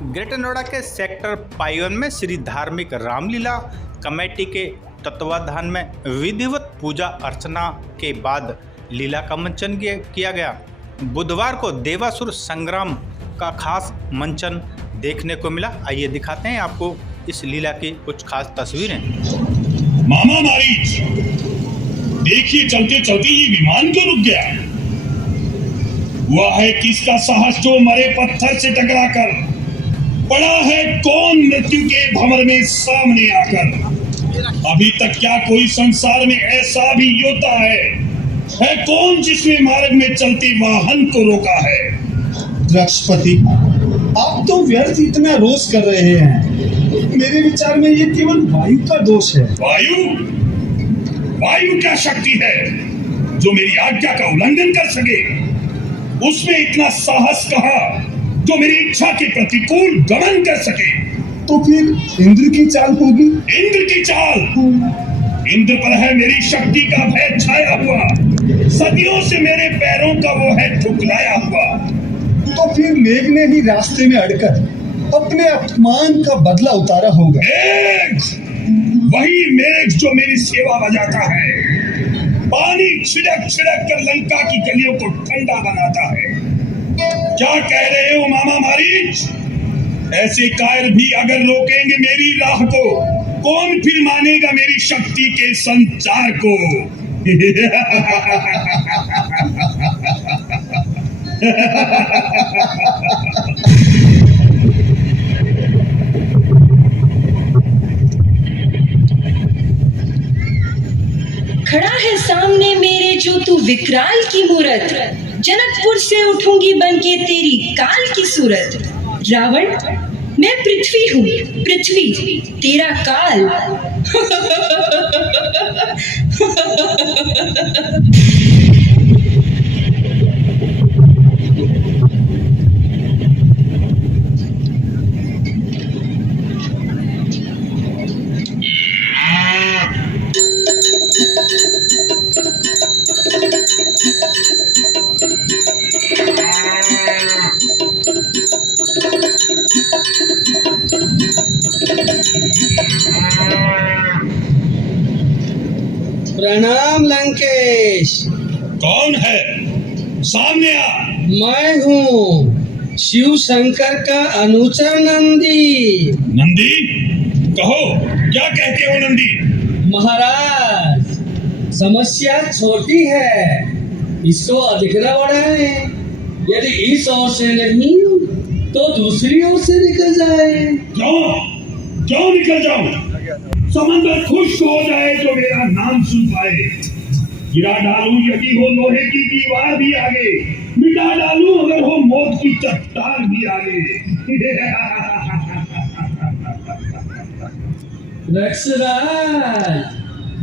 Greater Noida के sector 51 में श्री धार्मिक रामलीला कमेटी के तत्वाधान में विधिवत पूजा अर्चना के बाद लीला का मंचन किया गया। बुधवार को देवासुर संग्राम का खास मंचन देखने को मिला। आइए दिखाते हैं आपको इस लीला की कुछ खास तस्वीरें। मामा मारीच, देखिए चलते चलते ये विमान क्यों रुक गया? हुआ है किसका साहस जो मरे पत्थर से टकराकर? पड़ा है कौन मृत्यु के भंवर में सामने आकर? अभी तक क्या कोई संसार में ऐसा भी योद्धा है कौन जिसने मार्ग में चलते वाहन को रोका है? दृक्षपति, आप तो व्यर्थ इतना रोष कर रहे हैं। मेरे विचार में ये केवल वायु का दोष है। वायु क्या शक्ति है जो मेरी आज्ञा का उल्लंघन कर सके? उसमें इतना साहस कहा जो मेरी इच्छा के प्रतिकूल गमन कर सके? तो फिर इंद्र की चाल होगी। इंद्र की चाल? इंद्र पर है मेरी शक्ति का भय छाया हुआ। सदियों से मेरे पैरों का वो है ठुकराया हुआ। तो फिर मेघ ने ही रास्ते में अड़कर अपने अपमान का बदला उतारा होगा। वही मेघ जो मेरी सेवा बजाता है, पानी छिड़क छिड़क कर लंका की गलियों को ठंडा बनाता है। क्या कह रहे हो मामा मारीच? ऐसे कायर भी अगर रोकेंगे मेरी राह को, कौन फिर मानेगा मेरी शक्ति के संचार को? खड़ा है सामने मेरे जो तू विकराल की मूरत, जनकपुर से उठूंगी बनके तेरी काल की सूरत। रावण, मैं पृथ्वी हूँ, पृथ्वी तेरा काल। प्रणाम लंकेश। कौन है? सामने आ। मैं हूँ शिव शंकर का अनुचर नंदी। नंदी? कहो, क्या कहते हो नंदी? महाराज, समस्या छोटी है, इसको अधिक न बढ़ाएं। यदि इस ओर से नहीं तो दूसरी ओर से निकल जाए। क्यों निकल जाऊं? समंदर खुश हो जाए जो मेरा नाम सुन पाए। गिरा डालूं यदि हो लोहे की दीवार भी आगे, मिटा डालूं अगर हो मौत की चट्टान भी आगे। रक्षराज,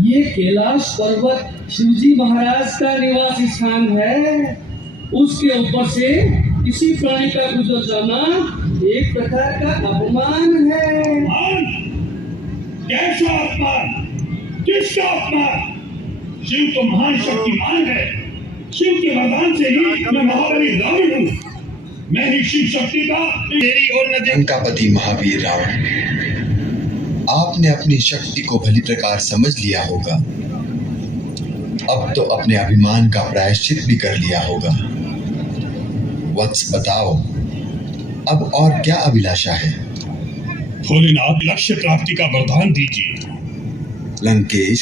ये कैलाश पर्वत शिवजी महाराज का निवास स्थान है। उसके ऊपर से किसी प्राणी का गुजर जाना एक प्रकार का अपमान है। कैसा अपमान? किसका अपमान? शिव तो महान शक्तिमान है। शिव के वरदान से ही मैं महाबली रावण हूँ। मैं ही शिव शक्ति का मेरी और नजर। लंकापति महावीर रावण, आपने अपनी शक्ति को भली प्रकार समझ लिया होगा। अब तो अपने अभिमान का प्रायश्चित भी कर लिया होगा। वत्स बताओ, अब और क्या अभिलाषा है? भोलेनाथ, लक्ष्य प्राप्ति का वरदान दीजिए। लंकेश,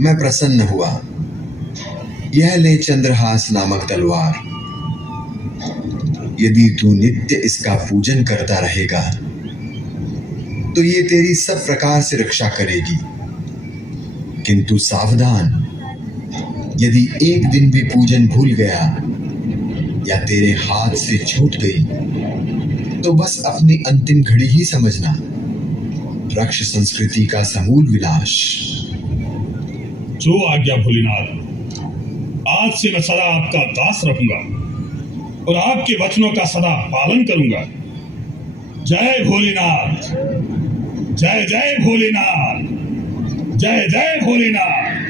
मैं प्रसन्न हुआ। यह ले चंद्रहास नामक तलवार। यदि तू नित्य इसका पूजन करता रहेगा तो ये तेरी सब प्रकार से रक्षा करेगी। किंतु सावधान, यदि एक दिन भी पूजन भूल गया या तेरे हाथ से छूट गई तो बस अपनी अंतिम घड़ी ही समझना। रक्ष संस्कृति का समूल विनाश। जो आज्ञा भोलेनाथ। आज से मैं सदा आपका दास रहूंगा और आपके वचनों का सदा पालन करूंगा। जय भोलेनाथ, जय जय भोलेनाथ, जय जय भोलेनाथ।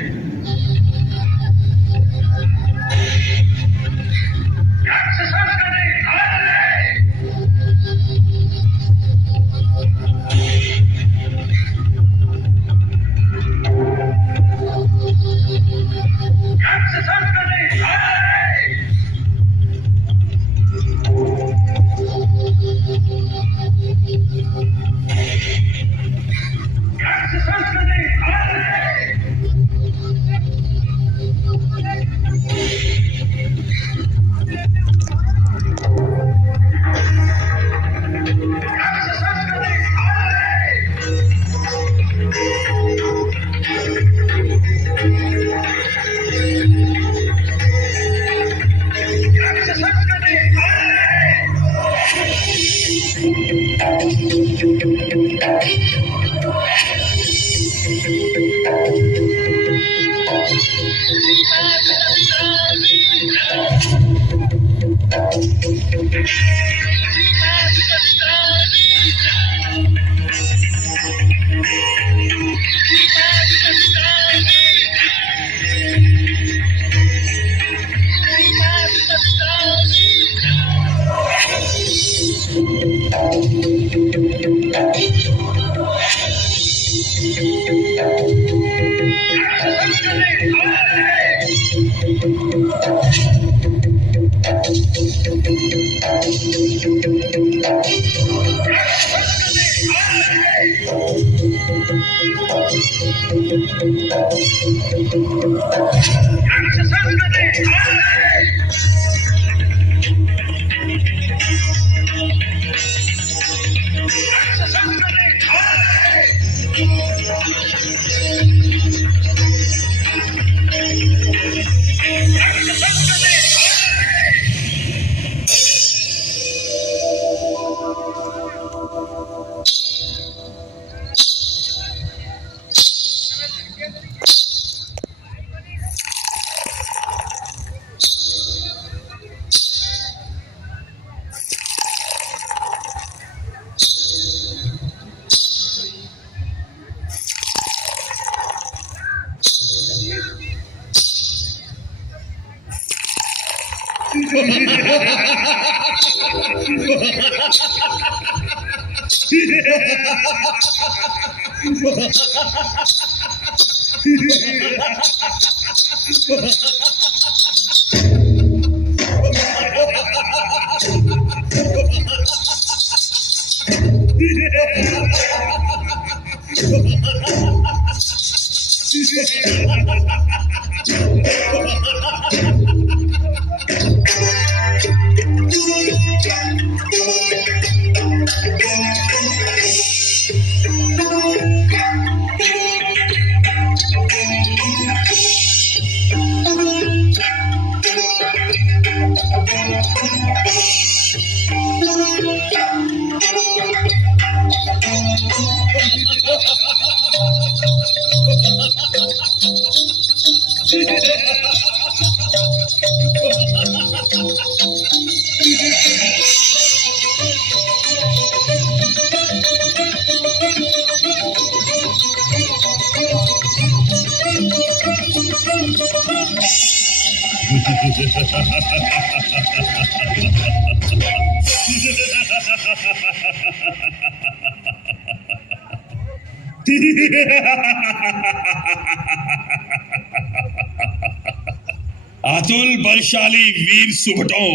अतुल बलशाली वीर सुभटों,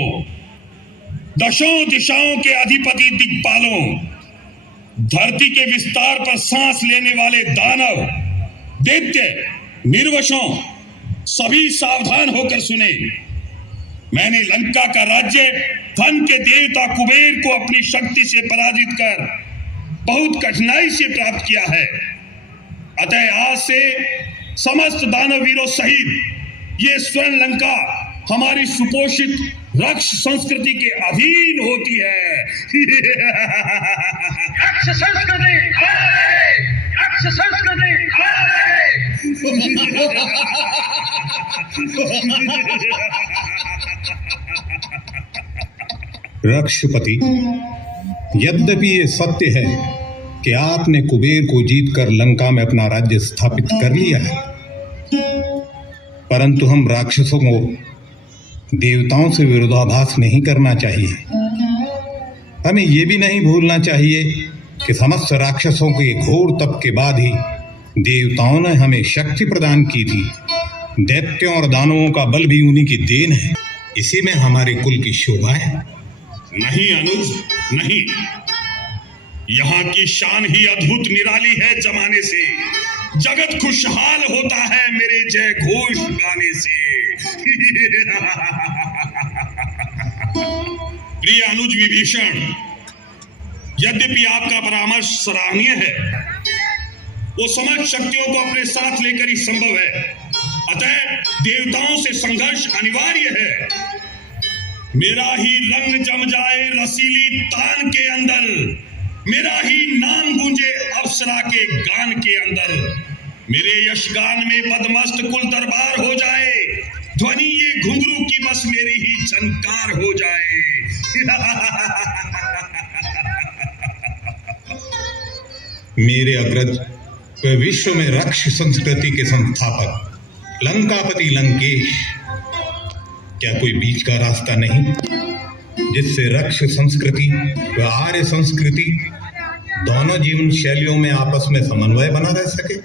दशों दिशाओं के अधिपति दिक्पालों, धरती के विस्तार पर सांस लेने वाले दानव, दैत्य, निर्वशों, सभी सावधान होकर सुने। मैंने लंका का राज्य धन के देवता कुबेर को अपनी शक्ति से पराजित कर बहुत कठिनाई से प्राप्त किया है। अतः आज से समस्त दानव वीरों सहित ये स्वर्ण लंका हमारी सुपोषित रक्ष संस्कृति के अधीन होती है। रक्ष संस्कृति, रक्ष संस्कृति। रक्षपति, यद्यपि ये सत्य है कि आपने कुबेर को जीतकर लंका में अपना राज्य स्थापित कर लिया है, परंतु हम राक्षसों को देवताओं से विरोधाभास नहीं करना चाहिए। हमें ये भी नहीं भूलना चाहिए कि समस्त राक्षसों के घोर तप के बाद ही देवताओं ने हमें शक्ति प्रदान की थी। दैत्यों और दानवों का बल भी उन्हीं की देन है। इसी में हमारे कुल की शोभा है। नहीं अनुज, नहीं। यहाँ की शान ही अद्भुत निराली है जमाने से। जगत खुशहाल होता है मेरे जय घोष गाने से। प्रिय अनुज विभीषण, यद्यपि आपका परामर्श सराहनीय है, वो समस्त शक्तियों को अपने साथ लेकर ही संभव है। अतः देवताओं से संघर्ष अनिवार्य है। मेरा ही रंग जम जाए रसीली तान के अंदर, मेरा ही नाम गूंजे अप्सरा के गान के अंदर, मेरे यशगान में पद्मस्त कुल दरबार हो जाए, ध्वनि ये घुंघरू की बस मेरी ही झनकार हो जाए। मेरे अग्रज वे विश्व में रक्ष संस्कृति के संस्थापक लंकापति लंकेश, क्या कोई बीच का रास्ता नहीं जिससे रक्ष संस्कृति व आर्य संस्कृति दोनों जीवन शैलियों में आपस में समन्वय बना रह सके?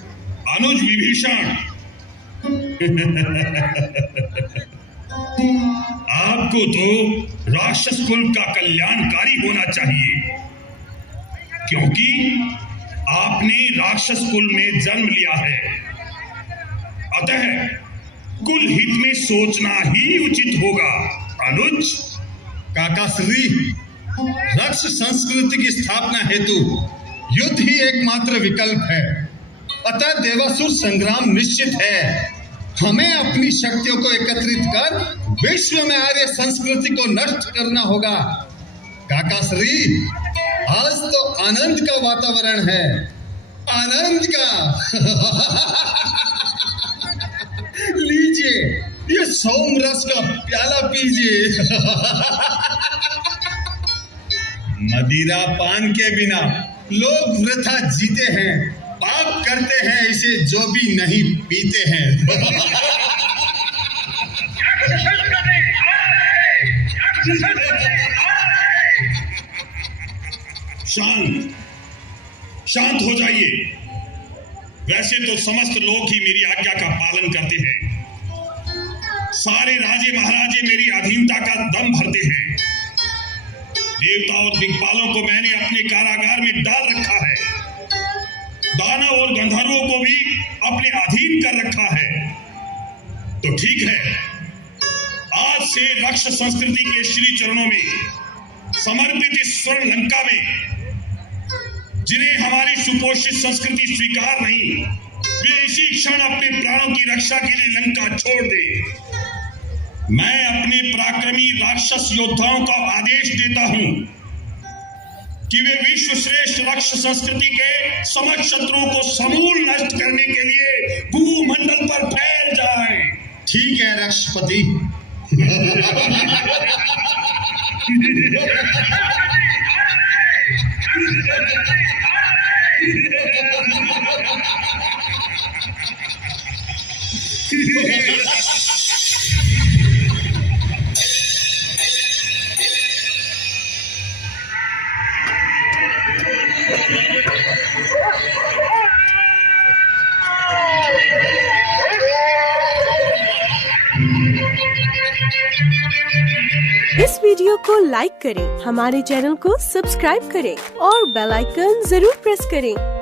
अनुज विभीषण, आपको तो राक्षस कुल का कल्याणकारी होना चाहिए, क्योंकि आपने राक्षस कुल में जन्म लिया है। अतः कुल हित में सोचना ही उचित होगा। अनुज, काकाश्री, रक्ष संस्कृति की स्थापना हेतु युद्ध ही एकमात्र विकल्प है। अतः देवासुर संग्राम निश्चित है। हमें अपनी शक्तियों को एकत्रित कर विश्व में आर्य संस्कृति को नष्ट करना होगा। काकाश्री, आज तो आनंद का वातावरण है, आनंद का। लीजिए, ये सोम रस का प्याला पीजिए। मदिरा पान के बिना लोग वृथा जीते हैं, पाप करते हैं इसे जो भी नहीं पीते हैं। शांत शांत हो जाइए। वैसे तो समस्त लोग ही मेरी आज्ञा का पालन करते हैं, सारे राजे महाराजे मेरी अधीनता का दम भरते हैं। देवता और दिक्पालों को मैंने अपने कारागार में डाल रखा है, दानव और गंधर्वों को भी अपने अधीन कर रखा है। तो ठीक है, आज से रक्ष संस्कृति के श्री चरणों में समर्पित इस स्वर्ण लंका में जिन्हें हमारी सुपोषित संस्कृति स्वीकार नहीं, वे इसी क्षण अपने प्राणों की रक्षा के लिए लंका छोड़ दे। मैं अपने पराक्रमी राक्षस योद्धाओं को आदेश देता हूं कि वे विश्व श्रेष्ठ रक्ष संस्कृति के समस्त शत्रुओं को समूल नष्ट करने के लिए भूमंडल पर फैल जाएं। ठीक है रक्षपति। इस वीडियो को लाइक करें, हमारे चैनल को सब्सक्राइब करें और बेल आइकन जरूर प्रेस करें